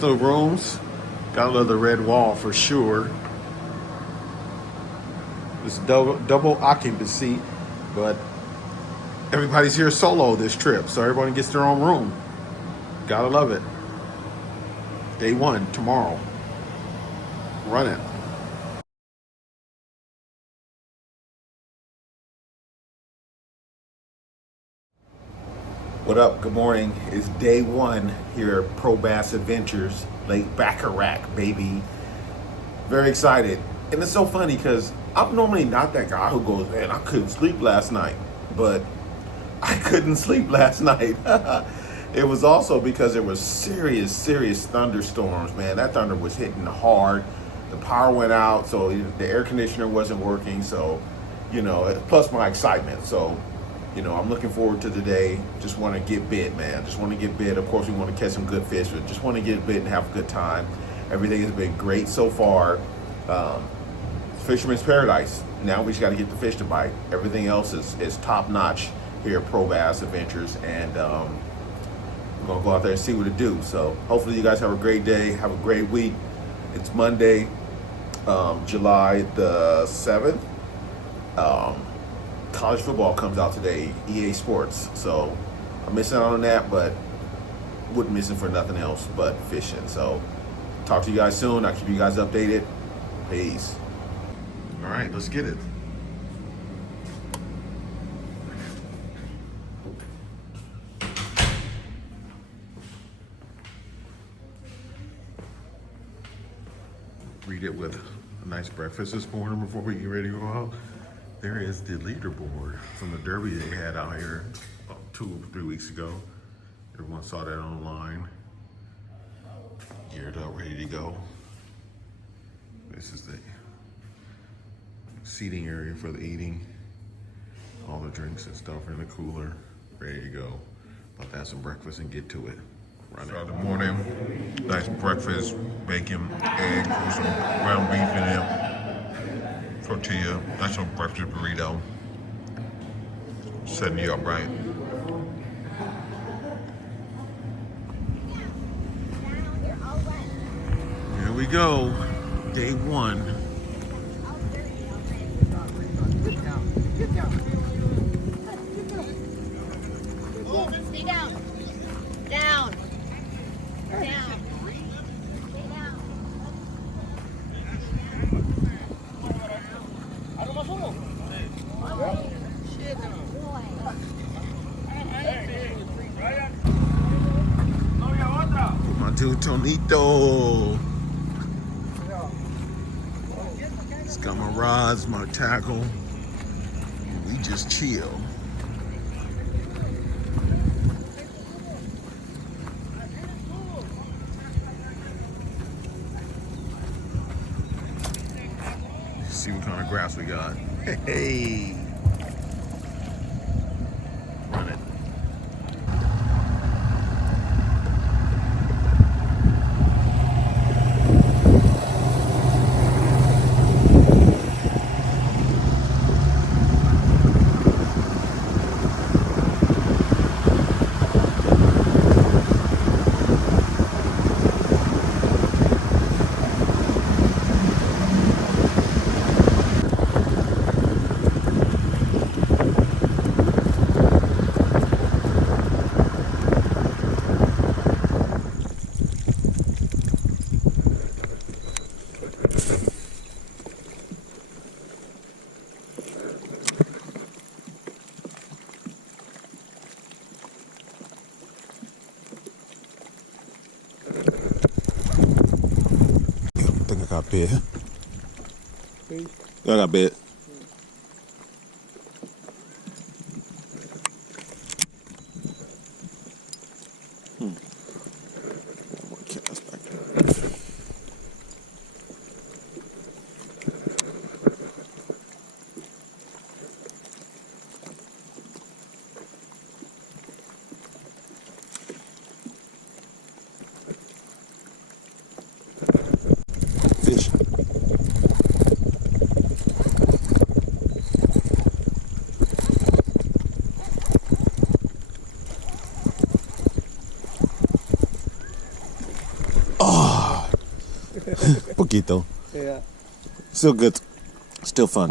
the rooms. Gotta love the red wall for sure. It's double occupancy, but everybody's here solo this trip, so everybody gets their own room. Gotta love it. Day one, tomorrow. Run it. What up? Good morning. It's day one here at Pro Bass Adventures, Lake Baccarac, baby. Very excited. And it's so funny because I'm normally not that guy who goes, man, I couldn't sleep last night. But I couldn't sleep last night. It was also because there was serious thunderstorms, man. That thunder was hitting hard. The power went out, so the air conditioner wasn't working. So, plus my excitement. So, I'm looking forward to today. Just want to get bit, man. Just want to get bit. Of course, we want to catch some good fish, but just want to get bit and have a good time. Everything has been great so far. Fisherman's paradise. Now we just got to get the fish to bite. Everything else is top notch here at Pro Bass Adventures, and we're gonna go out there and see what it do. So hopefully you guys have a great day, have a great week. It's Monday, July the 7th. College football comes out today, EA Sports. So I'm missing out on that, but wouldn't miss it for nothing else but fishing. So talk to you guys soon. I'll keep you guys updated. Peace. All right, let's get it. Read it with a nice breakfast this morning before we get ready to go out. There is the leaderboard from the derby they had out here 2 or 3 weeks ago. Everyone saw that online. Geared up, ready to go. This is the seating area for the eating. All the drinks and stuff are in the cooler, ready to go. About to have some breakfast and get to it. Start the morning, nice breakfast, bacon, eggs, with some ground beef in it. Tortilla, nice little breakfast burrito. Setting you up right. Here we go, day one. Stay down. Down. Down. Stay down. My dude Tonito. It's got my rods, my tackle. We just chill. See what kind of grass we got. Hey. Run it. I think I got bit. Yeah, I got bit. One more cast back there. Fish. chiquito. Yeah. Still good. Still fun.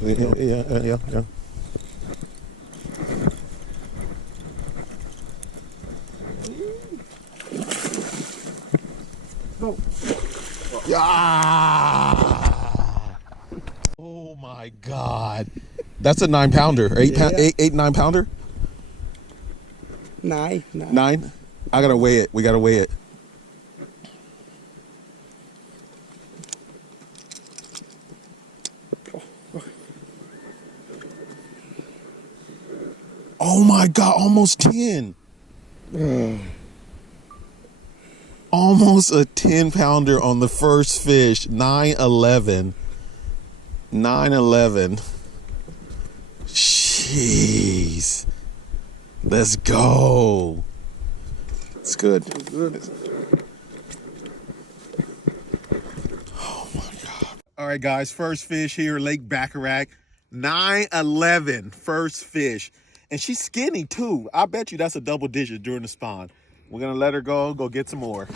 Yeah. Yeah. Oh my God. That's a 9-pounder. Eight 9-pounder? Nine. 9? I gotta weigh it. We gotta weigh it. Oh my God, almost 10. Almost a 10-pounder on the first fish. 9-11. 9-11. Jeez. Let's go. It's good. Oh my God. All right, guys, first fish here, Lake Baccarac. 9-11, first fish. And she's skinny too. I bet you that's a double digit during the spawn. We're gonna let her go get some more.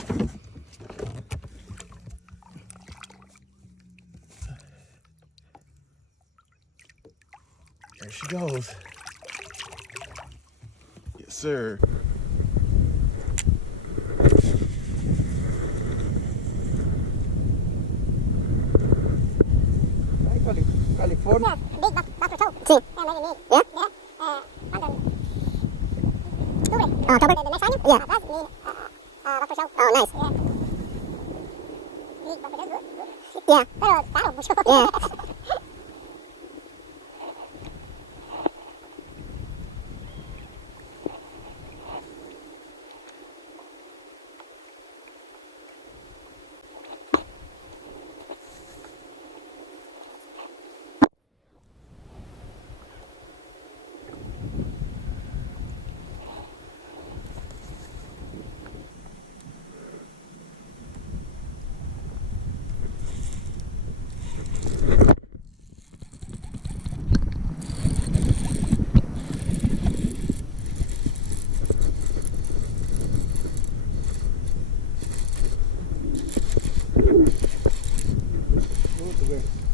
There she goes. Yes, sir. California. Big Baccarac. Sí. Yeah? Yeah. October. The next time? Yeah. That's me. Baccarac. Oh, nice. Yeah. Big Baccarac, good. Yeah. Pero caro, mucho. Yeah.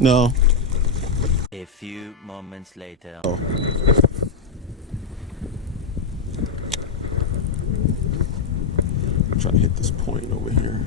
No. A few moments later. Oh. I'm trying to hit this point over here.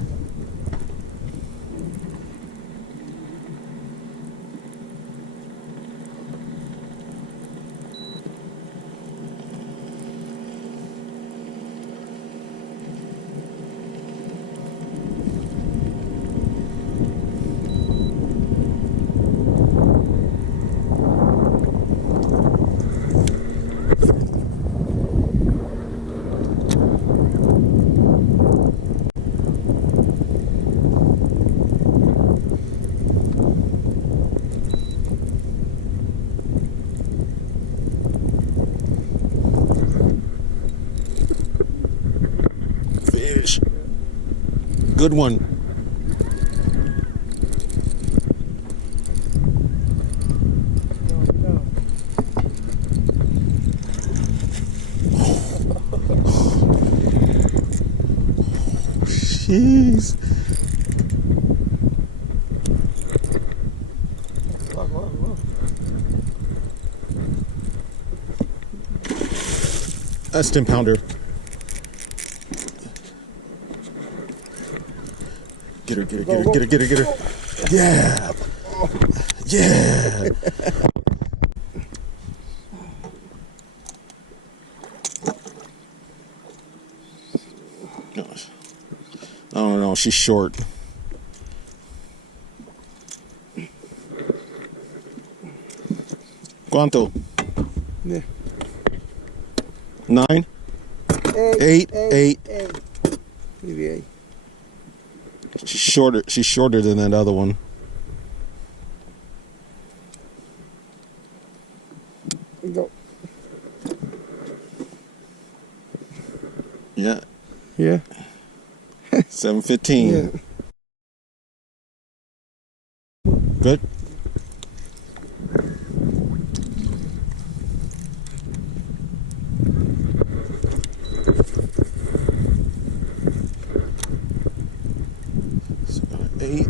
Fish. Good one. Jeez. That's 10 pounder. Get her, get her, get her, get her, get her, get her. Yeah. Yeah. Gosh. I don't know, she's short. ¿Cuánto? Yeah. 9? 8. Maybe 8. She's shorter than that other one. Go. Yeah. Yeah. 7:15. Yeah. Good. So, 8.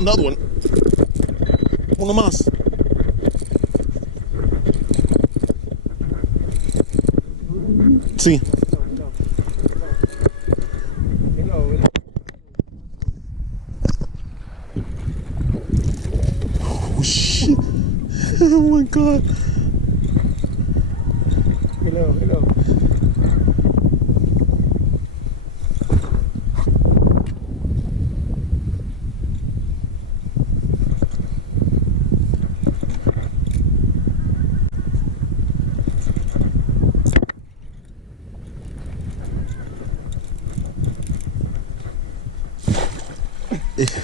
Another one. Uno más. Sí. Hello. Oh shit. Oh my god. Hello.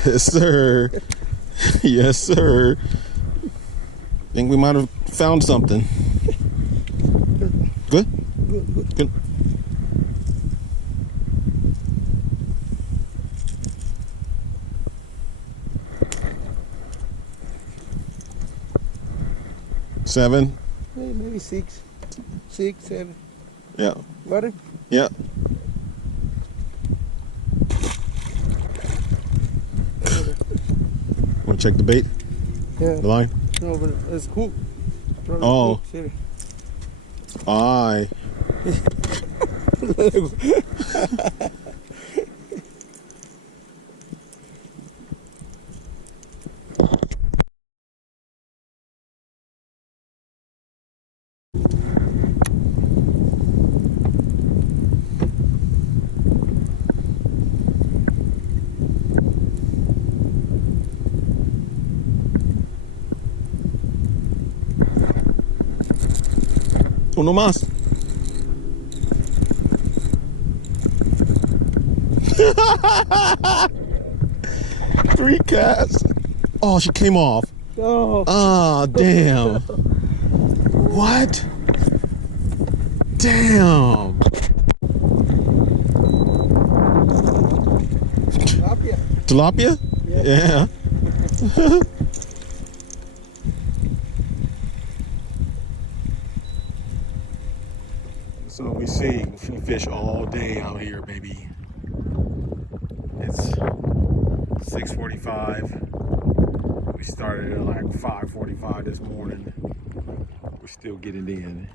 Yes, sir. Yes, sir. Think we might have found something. Good? Good. Seven? Maybe 6. 6, 7. Yeah. Got it? Yeah. Want to check the bait? Yeah. The line? No, but it's cool. Oh. Aye. Uno más. Three cats. Oh, she came off. Oh. Ah, damn. What? Damn. Tilapia? Yeah. So we see fish all day out here, baby. It's 6:45. We started at like 5:45 this morning. We're still getting in.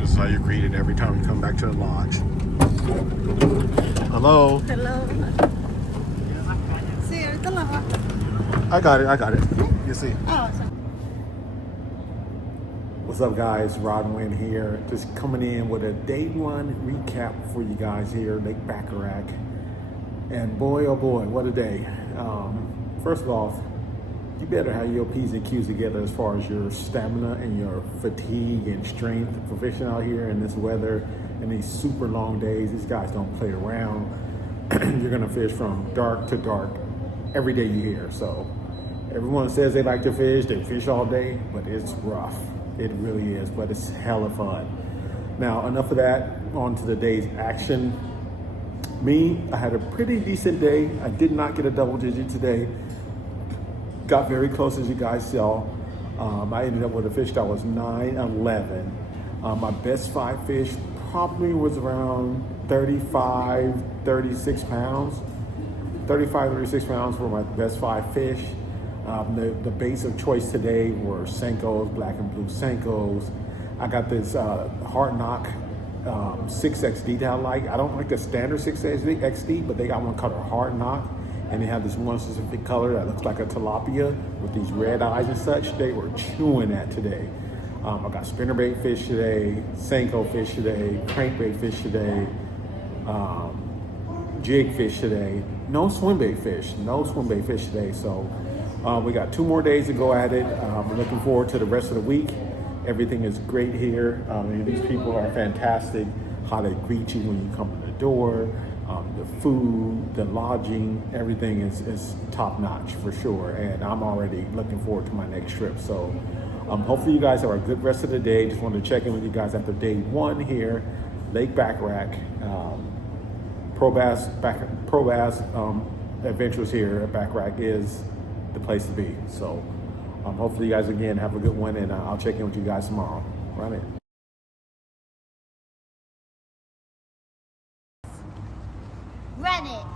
This is how you're greeted every time you come back to the lodge. Hello. Hello. Sí, ahorita la bajo. I got it. You see. Oh, so. What's up, guys? Rod and Wynn here, just coming in with a day one recap for you guys here, Lake Baccarac. And boy, oh boy, what a day. First of all, you better have your P's and Q's together as far as your stamina and your fatigue and strength for fishing out here in this weather and these super long days. These guys don't play around. You're gonna fish from dark to dark every day you hear. So everyone says they like to fish, they fish all day, but it's rough. It really is, but it's hella fun. Now, enough of that, on to the day's action. Me, I had a pretty decent day. I did not get a double digit today. Got very close, as you guys saw. I ended up with a fish that was 9-11. My best 5 fish probably was around 35, 36 pounds. 35, 36 pounds were my best 5 fish. The baits of choice today were Senkos, black and blue Senkos. I got this Hard Knock 6XD that I like. I don't like the standard 6XD, but they got one called a Hard Knock, and they have this one specific color that looks like a tilapia with these red eyes and such. They were chewing that today. I got spinnerbait fish today, Senko fish today, crankbait fish today, jig fish today. No swimbait fish today. So we got 2 more days to go at it. We're looking forward to the rest of the week. Everything is great here. These people are fantastic. How they greet you when you come in the door, the food, the lodging, everything is top notch for sure. And I'm already looking forward to my next trip. So hopefully you guys have a good rest of the day. Just wanted to check in with you guys after day 1 here, Lake Baccarac. Pro Bass Adventures here at Baccarac is the place to be. So hopefully you guys again have a good one, and I'll check in with you guys tomorrow. Run it. Run it.